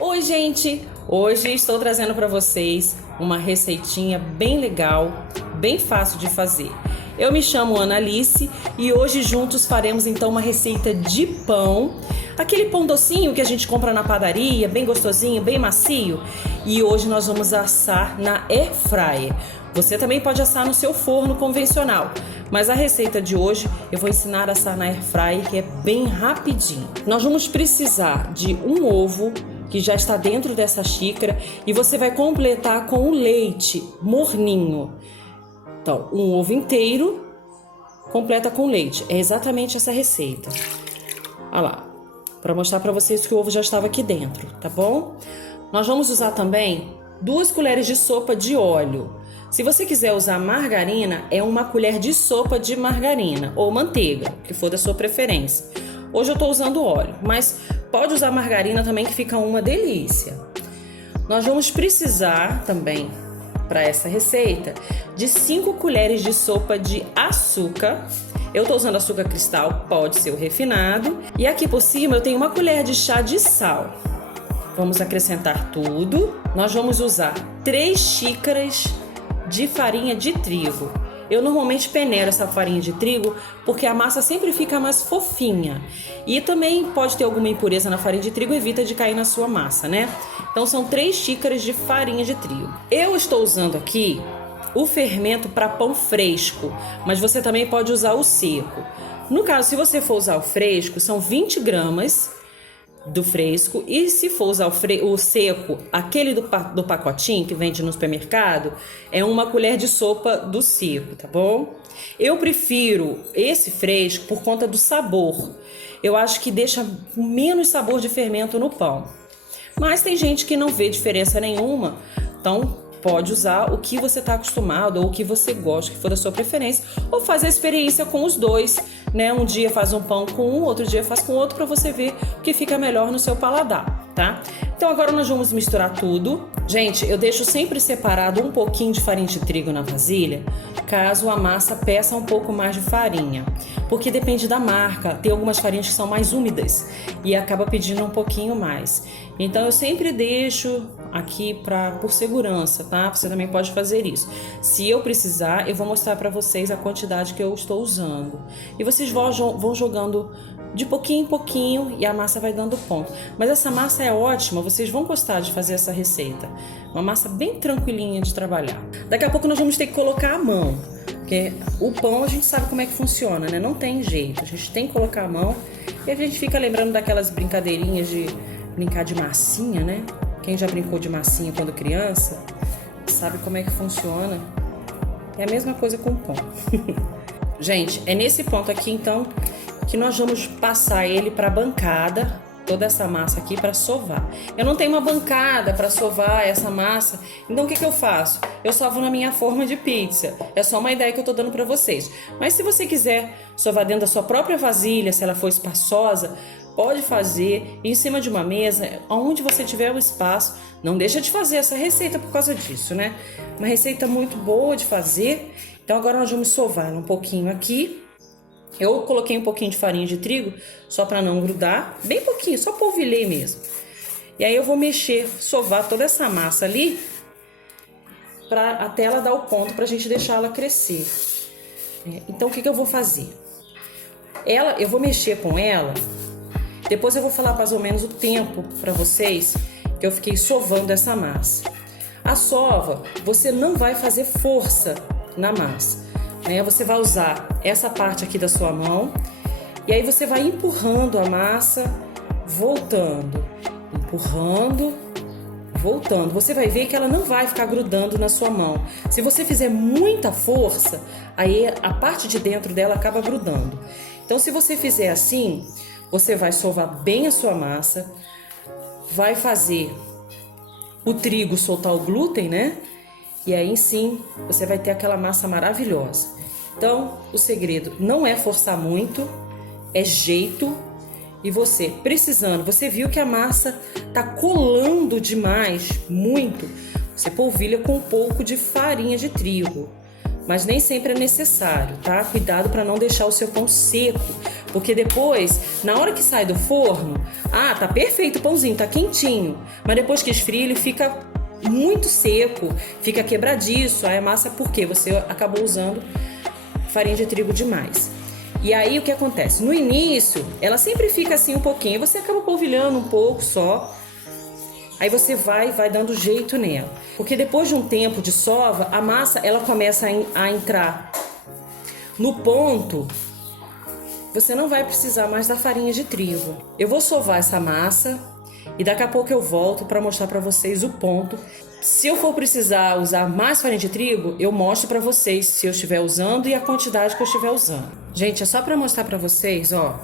Oi, gente! Hoje estou trazendo para vocês uma receitinha bem legal, bem fácil de fazer. Eu me chamo Ana Alice e hoje juntos faremos então uma receita de pão, aquele pão docinho que a gente compra na padaria, bem gostosinho, bem macio. E hoje nós vamos assar na air fryer. Você também pode assar no seu forno convencional, mas a receita de hoje eu vou ensinar a assar na air fryer, que é bem rapidinho. Nós vamos precisar de um ovo que já está dentro dessa xícara e você vai completar com o leite morninho. Então, um ovo inteiro completa com leite. É exatamente essa receita. Olha lá, para mostrar para vocês que o ovo já estava aqui dentro, tá bom? Nós vamos usar também 2 colheres de sopa de óleo. Se você quiser usar margarina, é 1 colher de sopa de margarina ou manteiga, que for da sua preferência. Hoje eu estou usando óleo, mas pode usar margarina também, que fica uma delícia. Nós vamos precisar também, para essa receita, de 5 colheres de sopa de açúcar. Eu estou usando açúcar cristal, pode ser o refinado. E aqui por cima eu tenho 1 colher de chá de sal. Vamos acrescentar tudo. Nós vamos usar 3 xícaras de farinha de trigo. Eu normalmente peneiro essa farinha de trigo porque a massa sempre fica mais fofinha. E também pode ter alguma impureza na farinha de trigo, evita de cair na sua massa, né? Então são 3 xícaras de farinha de trigo. Eu estou usando aqui o fermento para pão fresco, mas você também pode usar o seco. No caso, se você for usar o fresco, são 20 gramas do fresco, e se for usar o seco, aquele do pacotinho que vende no supermercado, é 1 colher de sopa do seco, tá bom? Eu prefiro esse fresco por conta do sabor. Eu acho que deixa menos sabor de fermento no pão. Mas tem gente que não vê diferença nenhuma, então pode usar o que você está acostumado ou o que você gosta, que for da sua preferência, ou faz a experiência com os dois, né? Um dia faz um pão com um, outro dia faz com outro, para você ver o que fica melhor no seu paladar, tá? Então agora nós vamos misturar tudo. Gente, eu deixo sempre separado um pouquinho de farinha de trigo na vasilha, caso a massa peça um pouco mais de farinha, porque depende da marca. Tem algumas farinhas que são mais úmidas e acaba pedindo um pouquinho mais. Então eu sempre deixo aqui por segurança, tá? Você também pode fazer isso. Se eu precisar, eu vou mostrar para vocês a quantidade que eu estou usando. E vocês vão jogando de pouquinho em pouquinho e a massa vai dando ponto. Mas essa massa é ótima, vocês vão gostar de fazer essa receita. Uma massa bem tranquilinha de trabalhar. Daqui a pouco nós vamos ter que colocar a mão, porque o pão a gente sabe como é que funciona, né? Não tem jeito, a gente tem que colocar a mão. E a gente fica lembrando daquelas brincadeirinhas de brincar de massinha, né? Quem já brincou de massinha quando criança sabe como é que funciona. É a mesma coisa com o pão. Gente, é nesse ponto aqui então que nós vamos passar ele para a bancada, toda essa massa aqui, para sovar. Eu não tenho uma bancada para sovar essa massa, então o que eu faço? Eu sovo na minha forma de pizza. É só uma ideia que eu tô dando para vocês. Mas se você quiser sovar dentro da sua própria vasilha, se ela for espaçosa, pode fazer em cima de uma mesa, onde você tiver o espaço. Não deixa de fazer essa receita por causa disso, né? Uma receita muito boa de fazer. Então agora nós vamos sovar ela um pouquinho aqui. Eu coloquei um pouquinho de farinha de trigo, só para não grudar. Bem pouquinho, só polvilhei mesmo. E aí eu vou mexer, sovar toda essa massa ali, até ela dar o ponto pra gente deixar ela crescer. Então o que eu vou fazer? Eu vou mexer com ela. Depois eu vou falar mais ou menos o tempo para vocês que eu fiquei sovando essa massa. A sova, você não vai fazer força na massa, né? Você vai usar essa parte aqui da sua mão e aí você vai empurrando a massa, voltando, empurrando, voltando. Você vai ver que ela não vai ficar grudando na sua mão. Se você fizer muita força, aí a parte de dentro dela acaba grudando. Então se você fizer assim, você vai sovar bem a sua massa, vai fazer o trigo soltar o glúten, né? E aí sim, você vai ter aquela massa maravilhosa. Então, o segredo não é forçar muito, é jeito. E você precisando, você viu que a massa tá colando demais, muito, você polvilha com um pouco de farinha de trigo. Mas nem sempre é necessário, tá? Cuidado para não deixar o seu pão seco, Porque depois, na hora que sai do forno, tá perfeito o pãozinho, tá quentinho. Mas depois que esfria, ele fica muito seco, fica quebradiço. Aí a massa, por quê? Você acabou usando farinha de trigo demais. E aí o que acontece? No início, ela sempre fica assim um pouquinho, você acaba polvilhando um pouco só. Aí você vai dando jeito nela. Porque depois de um tempo de sova, a massa ela começa a entrar no ponto. Você não vai precisar mais da farinha de trigo. Eu vou sovar essa massa e daqui a pouco eu volto para mostrar para vocês o ponto. Se eu for precisar usar mais farinha de trigo, eu mostro para vocês se eu estiver usando e a quantidade que eu estiver usando. Gente, é só para mostrar para vocês, ó.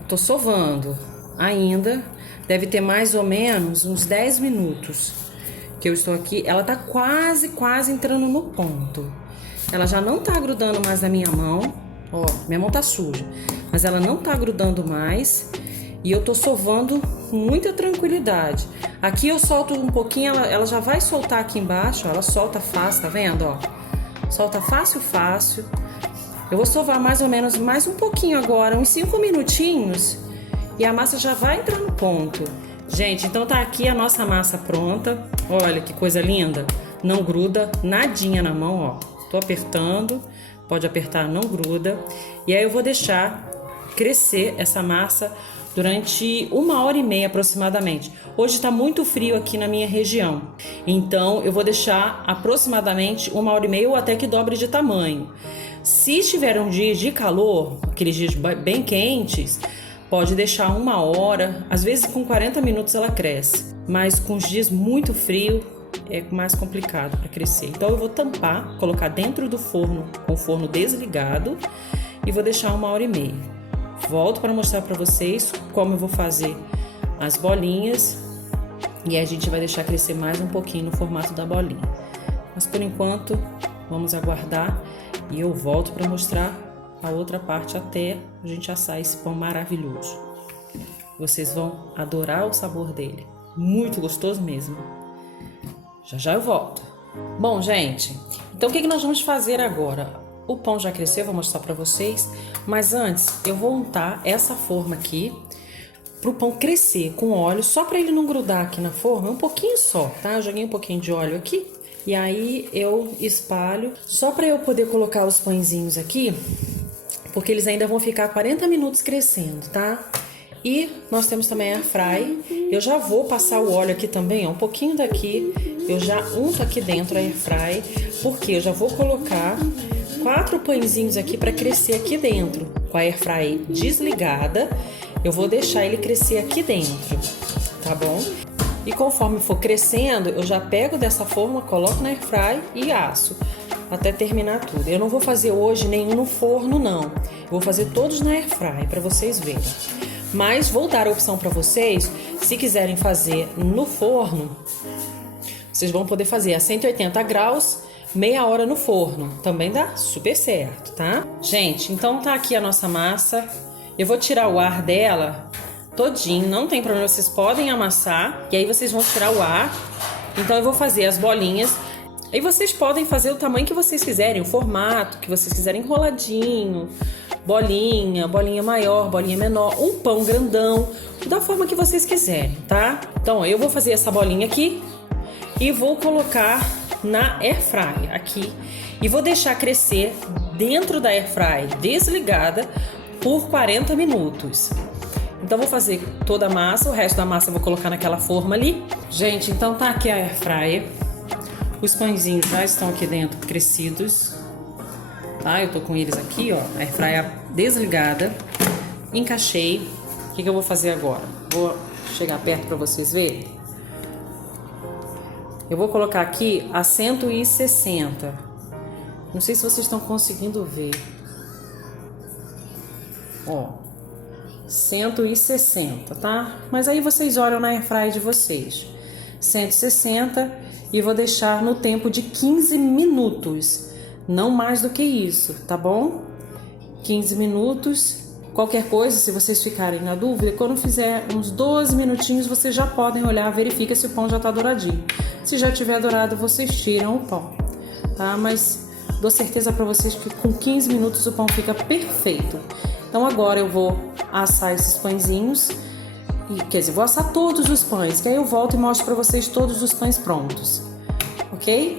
Eu tô sovando ainda. Deve ter mais ou menos uns 10 minutos que eu estou aqui. Ela tá quase entrando no ponto. Ela já não tá grudando mais na minha mão. Ó, minha mão tá suja. Mas ela não tá grudando mais. E eu tô sovando com muita tranquilidade. Aqui eu solto um pouquinho, ela já vai soltar aqui embaixo, ó, ela solta fácil, tá vendo, ó? Solta fácil. Eu vou sovar mais ou menos mais um pouquinho agora, uns 5 minutinhos, e a massa já vai entrar no ponto. Gente, então tá aqui a nossa massa pronta. Olha que coisa linda. Não gruda nadinha na mão, ó. Tô apertando, pode apertar, não gruda. E aí eu vou deixar crescer essa massa durante 1h30 aproximadamente. Hoje está muito frio aqui na minha região, então eu vou deixar aproximadamente 1h30 ou até que dobre de tamanho. Se estiver um dia de calor, aqueles dias bem quentes, pode deixar 1 hora, às vezes com 40 minutos ela cresce, mas com os dias muito frio é mais complicado para crescer. Então eu vou tampar, colocar dentro do forno com o forno desligado e vou deixar 1h30. Volto para mostrar para vocês como eu vou fazer as bolinhas e a gente vai deixar crescer mais um pouquinho no formato da bolinha. Mas por enquanto, vamos aguardar e eu volto para mostrar a outra parte até a gente assar esse pão maravilhoso. Vocês vão adorar o sabor dele, muito gostoso mesmo. Já eu volto. Bom, gente, então o que nós vamos fazer agora? O pão já cresceu, vou mostrar para vocês, mas antes eu vou untar essa forma aqui para o pão crescer com óleo, só para ele não grudar aqui na forma, um pouquinho só, tá? Eu joguei um pouquinho de óleo aqui e aí eu espalho, só para eu poder colocar os pãezinhos aqui, porque eles ainda vão ficar 40 minutos crescendo, tá? E nós temos também a air fry. Eu já vou passar o óleo aqui também, ó, um pouquinho daqui, eu já unto aqui dentro a air fry, porque eu já vou colocar 4 pãezinhos aqui para crescer aqui dentro. Com a air fry desligada, eu vou deixar ele crescer aqui dentro, tá bom? E conforme for crescendo, eu já pego dessa forma, coloco na air fry e asso até terminar tudo. Eu não vou fazer hoje nenhum no forno, não. Eu vou fazer todos na air fry para vocês verem. Mas vou dar a opção para vocês, se quiserem fazer no forno, vocês vão poder fazer a 180 graus, meia hora no forno. Também dá super certo, tá? Gente, então tá aqui a nossa massa. Eu vou tirar o ar dela todinho, não tem problema, vocês podem amassar. E aí vocês vão tirar o ar. Então eu vou fazer as bolinhas. Aí vocês podem fazer o tamanho que vocês quiserem, o formato que vocês quiserem, enroladinho, bolinha maior, bolinha menor, um pão grandão, da forma que vocês quiserem, tá? Então eu vou fazer essa bolinha aqui e vou colocar na air fry aqui e vou deixar crescer dentro da air fry desligada por 40 minutos. Então vou fazer toda a massa, o resto da massa eu vou colocar naquela forma ali. Gente, então tá aqui a air fryer. Os pãezinhos já estão aqui dentro crescidos, tá? Eu tô com eles aqui, ó, a air fryer desligada. Encaixei. O que eu vou fazer agora? Vou chegar perto para vocês verem. Eu vou colocar aqui a 160. Não sei se vocês estão conseguindo ver. Ó, 160, tá? Mas aí vocês olham na airfryer de vocês. 160 e vou deixar no tempo de 15 minutos. Não mais do que isso, tá bom? 15 minutos. Qualquer coisa, se vocês ficarem na dúvida, quando fizer uns 12 minutinhos, vocês já podem olhar, verifica se o pão já tá douradinho. Se já tiver dourado, vocês tiram o pão, tá? Mas dou certeza para vocês que com 15 minutos o pão fica perfeito. Então agora eu vou assar esses pãezinhos. E, quer dizer, vou assar todos os pães, que aí eu volto e mostro pra vocês todos os pães prontos, ok?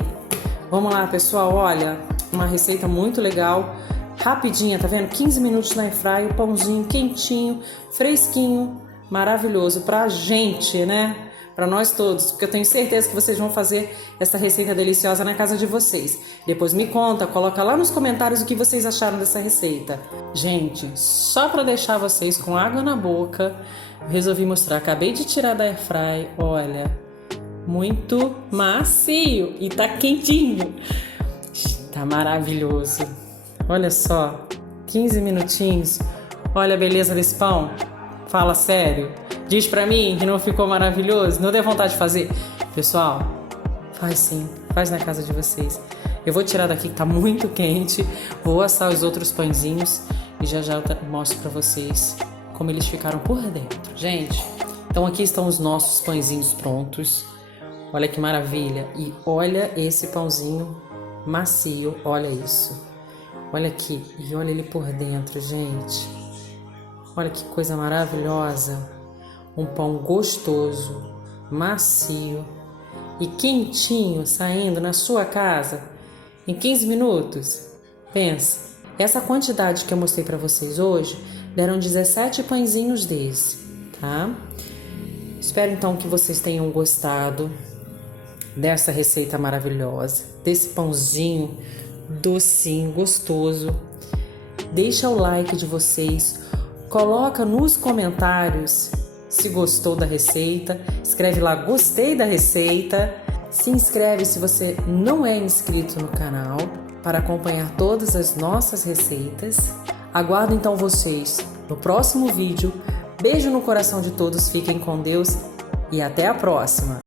Vamos lá, pessoal, olha, uma receita muito legal, rapidinha, tá vendo? 15 minutos na airfryer, pãozinho quentinho, fresquinho, maravilhoso pra gente, né? Pra nós todos, porque eu tenho certeza que vocês vão fazer essa receita deliciosa na casa de vocês. Depois me conta, coloca lá nos comentários o que vocês acharam dessa receita. Gente, só pra deixar vocês com água na boca, resolvi mostrar. Acabei de tirar da airfryer, olha, muito macio e tá quentinho. Tá maravilhoso. Olha só, 15 minutinhos. Olha a beleza desse pão. Fala sério. Diz pra mim que não ficou maravilhoso? Não deu vontade de fazer? Pessoal, faz sim. Faz na casa de vocês. Eu vou tirar daqui que tá muito quente. Vou assar os outros pãezinhos e já eu mostro pra vocês como eles ficaram por dentro. Gente, então aqui estão os nossos pãezinhos prontos. Olha que maravilha. E olha esse pãozinho macio. Olha isso. Olha aqui. E olha ele por dentro, gente. Olha que coisa maravilhosa. Um pão gostoso, macio e quentinho saindo na sua casa em 15 minutos. Pensa, essa quantidade que eu mostrei para vocês hoje deram 17 pãezinhos desse, tá? Espero então que vocês tenham gostado dessa receita maravilhosa, desse pãozinho docinho, gostoso. Deixa o like de vocês, coloca nos comentários se gostou da receita, escreve lá gostei da receita, se inscreve se você não é inscrito no canal para acompanhar todas as nossas receitas. Aguardo então vocês no próximo vídeo. Beijo no coração de todos, fiquem com Deus e até a próxima!